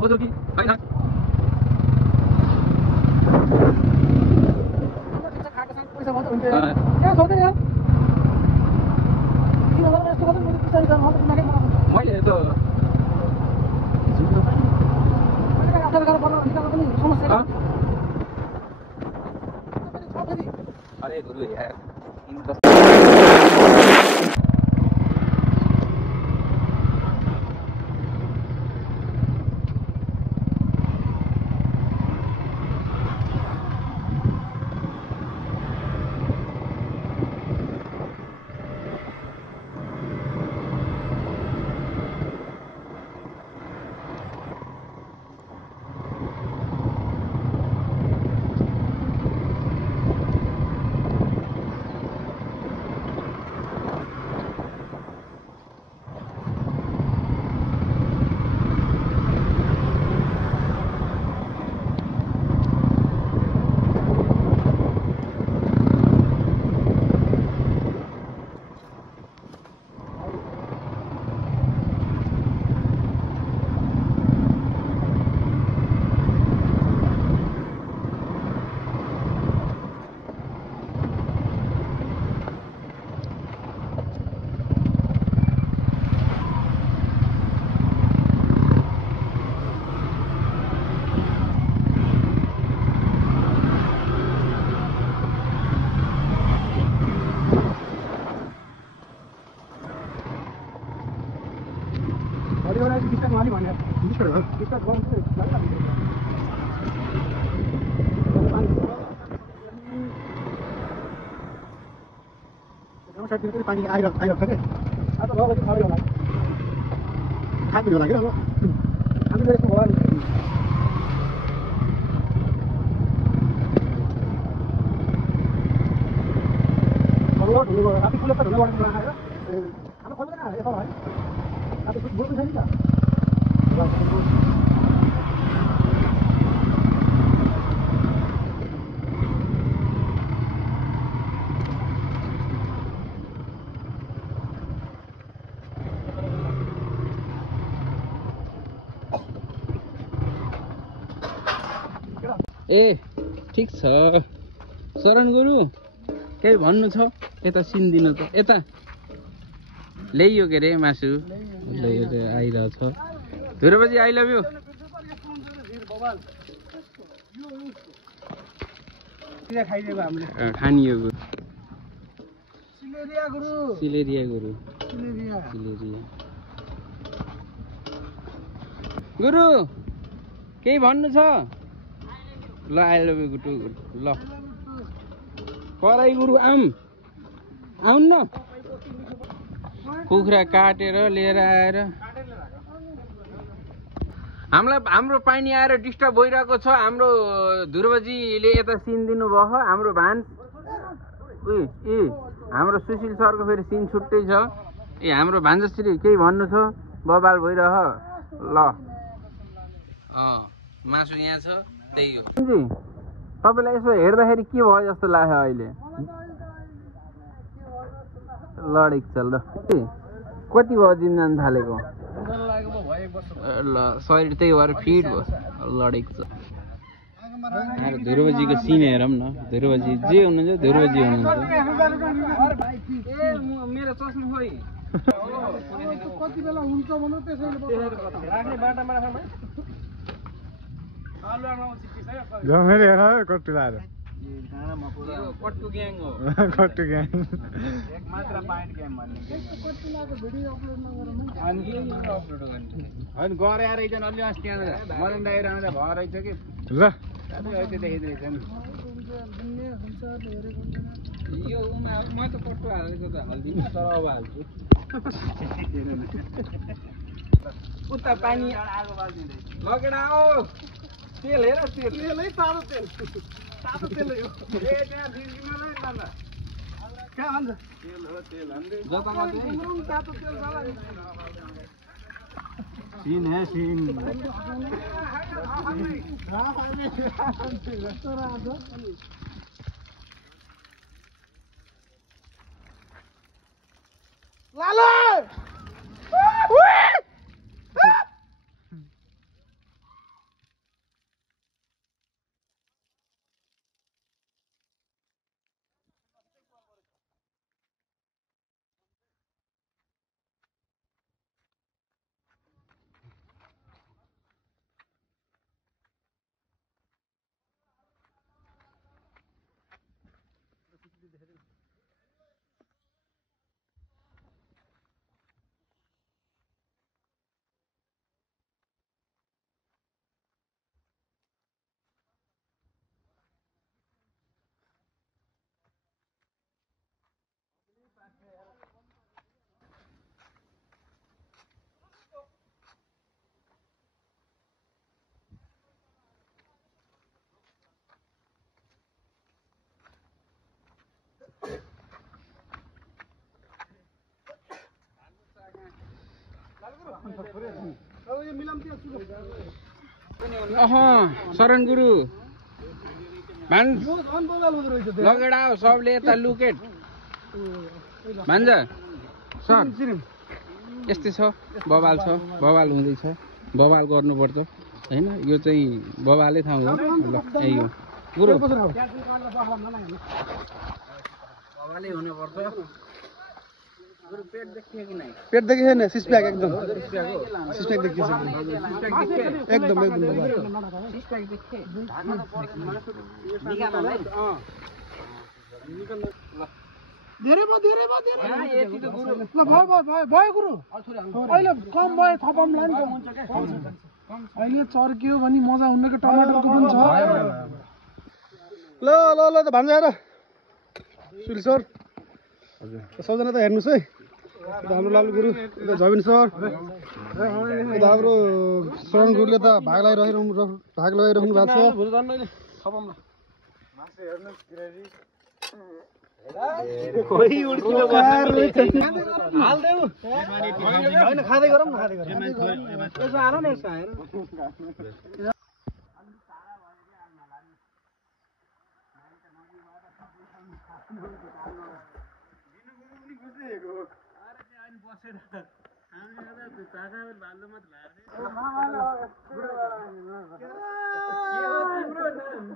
खोज्यो कि होइन मैले त अरे गुरु यार पानी आइरहेको छ कि आज लगेपछि खरै होला खानु होला कि अब हामीले यस्तो भयो आफै पुलिस त ढुलो गरेर आएर हाम्रो खोज्दैन यसो है आफै बोल्नु छैन त ए ठिक छ शरण गुरु केही भन्नु छ यता सिन दिनु त यता ल्याइयो के अरे मासु ल्याइयो आइरहेछ धुर्वजी आई लभ यु खानियो सिलेरिया गुरु गुरु केही भन्नु छ ल आई लभ यु गुटु ल कराई गुरु आउन्न कुखुरा काटेर लिएर आएर हाम्रो पानी आएर डिस्टर्ब भइरहेको छ हाम्रो ध्रुवजीले यता सिन दिनुभयो हाम्रो भान्स हाम्रो सुशील सरको फेरि सिन छुट्टै छ ए हाम्रो भान्जश्री केही भन्नु छ बबाल भइरह ल मासु यहाँ छ त्यही हो तपाईँलाई यसो हेर्दाखेरि के भयो जस्तो लाग्यो अहिले लडेको छ ल कति भयो जिम जानु थालेको ल शरीर त्यही भएर फिट भयो लडेको छ ध्रुवजीको सिन हेरौँ न ध्रुवजी जे हुनुहुन्छ ध्रुवजी हुनुहुन्छ मेरो चस्मा खोइ कति बेला हुन्छ भन्नु त्यसैले राख्ने बाटामा राख्नु जमेर हेर कट्टु लाएर कट्टु ग्याङ हो कट्टु ग्याङ एक मात्र पाइन्ट गेम भन्ने कट्टु लाको भिडियो अपलोड नगरौँ अनि के अपलोड गर्ने हैन गरे आएर एकजना अलि अस्ति त्यहाँ मदन दाइ आउँदा भएर रहेछ कि ल अहिले देखिरहेछ नि यो म त कट्टु हालेको त हाल्दिनँ तर अब हाल्छु उता पानी आगो बाल्दिँदै लगेडा हो तेल हेर तेलै तातो तेल हो ए त्यहाँ दिनमा नै लाँदा कहाँ भन्छ तेल हो तेल हान्दै जतामा तातो तेल जाला सिन है सिन लाला शरण गुरु लगेडा सबले यता लुकेट भान्जा सर यस्तै छ बवाल हुँदैछ बवाल गर्नुपर्छ हैन यो चाहिँ बवालै ठाउँ हो ल यही हो गुरु बवालै हुनुपर्छ गुरु पेट देखियो कि नहीं पेट देखियो छैन सिक्स प्याक एकदम सिक्स प्याक देखियो एकदम सिक्स प्याक देखिए निकाल धेरै यति त गुरु ल भयो गुरु अहिले कम भयो थपमला नि त अहिले चर्कियो भने मजा हुन्नेको टमाटर पनि छ ल ल ल त भान्जा हेर सुल सर हजुर सबजना त हेर्नुस् है हाम्रो लालु गुरु यता झबिन सर यता हाम्रो शरण गुरुले त भाग लगाइरहनु भएको छ खोइ उल्टिलो हाल्देऊ हैन खादै गरौँ न यसो आरो न यसो आएर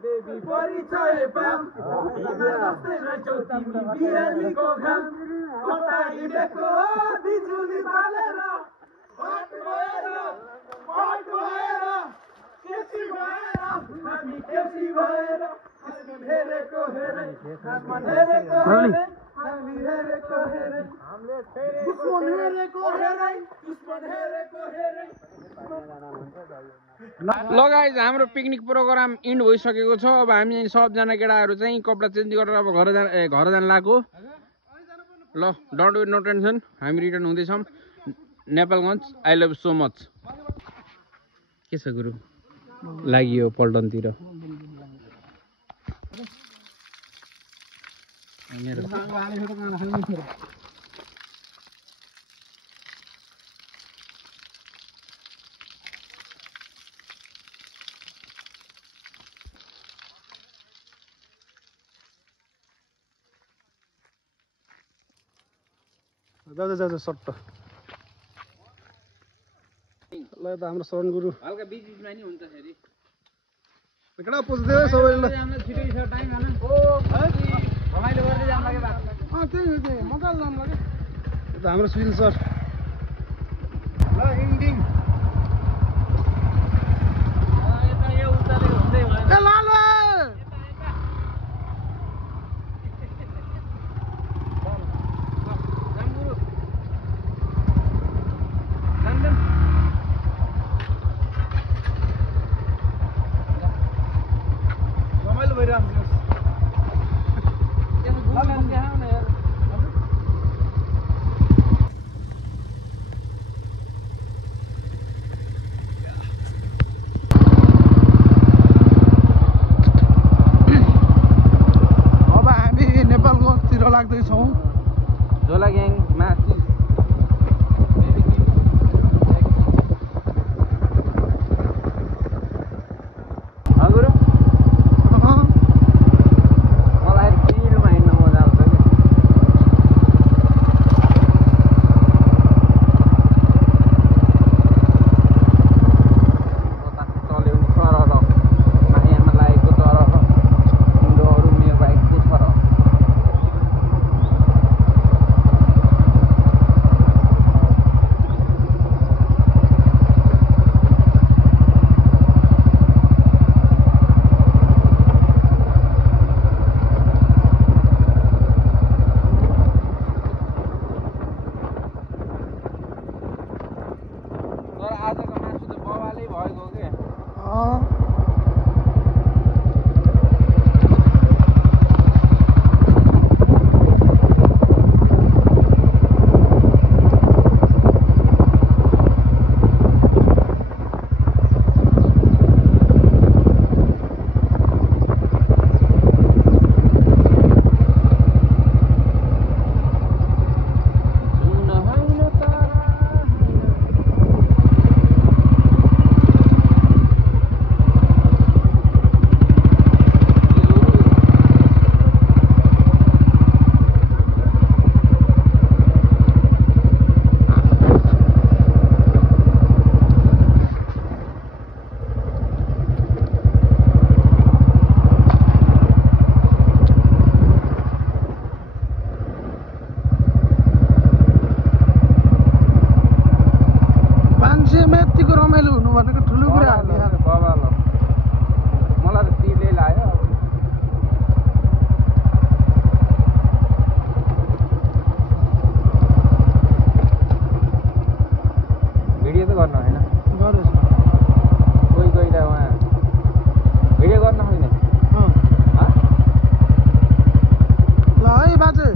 बेबी परिचय पाम जस्तै रहेछौ तिमी बिहानीको घाम कता हिँडेको बिजुली बालेर हट भएर केसी भएर हामी केसी भएर हेरेको हेरे हामी हेरेको हेरे दुश्मन हेरेको हेरे ल गाइज हाम्रो पिकनिक प्रोग्राम इन्ड भइसकेको छ अब हामी सबजना केटाहरू चाहिँ कपडा चेन्ज गरेर अब घर जान लाग्यो ल डोन्ट विथ नो टेन्सन हामी रिटर्न हुँदैछौँ Nepalgunj I love so much के छ गुरु लागियो पल्टनतिर जाऊ सट्ट ल त हाम्रो शरण गुरु हल्का बिचमा नि हुन्छ फेरि केटा पुज्दै सबैले छिटै छ टाइम हैन ओ रमाइलो गर्दै जाम लाग्यो त्यही मजाले जाम लाग्यो त हाम्रो सुनिल सर ल इन्डिङ यता यो उताले हुँदै भयो ए लालो लाग्दैछौँ झोला ग्याङ माथि हजुर मलाई फिल्डमा हिँड्न मजा आउँछ कि चल्यो नि सरर मायामा लागेको तर हिँडोहरू मेरो बाइकको सर आजको मासु त बवालै भएको के होइन गरेछ कोही कोही त उहाँ भिडियो गर्न खोज्ने ल है बाजे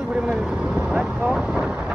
वीडियो बना